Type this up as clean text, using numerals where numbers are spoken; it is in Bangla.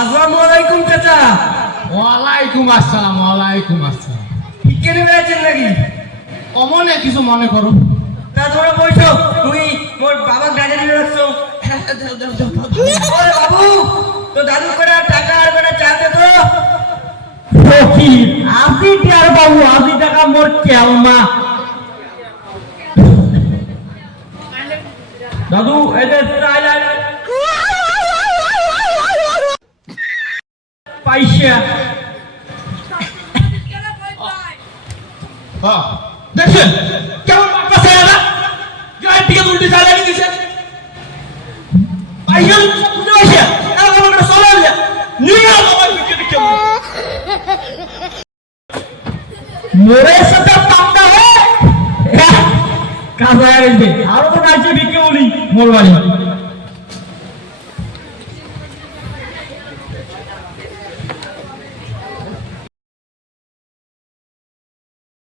আসসালামু আলাইকুম চাচা। ওয়ালাইকুম আসসালাম। ওয়ালাইকুম আসসালাম। কেন বেড়াচ্ছেন নাকি? অমনে কিছু মনে করো তা তোমরা বসো, তুমি মোর বাবা গাড়ি নিয়ে রাখছো। ওরে বাবু, তো দাদু করে টাকা আর করে চাল দে তো। ফকির 80 টাকার বাবু, 80 টাকা মোর কেলমা। দাদু এদের চাই পয়সা দেখছেন কেমন বাচ্চা ছেলেরা গায়ের দিকে উল্টে চালিয়ে দিয়েছে। আইয়া বুঝতে পারছি এরকম একটা চলে আসে নিয়ে আমার দিকে কেমন মোরের সাথে পান্তা হয়ে কাজা আসবে। আরো তো নাচে বিকে বলি মোর বাড়ি।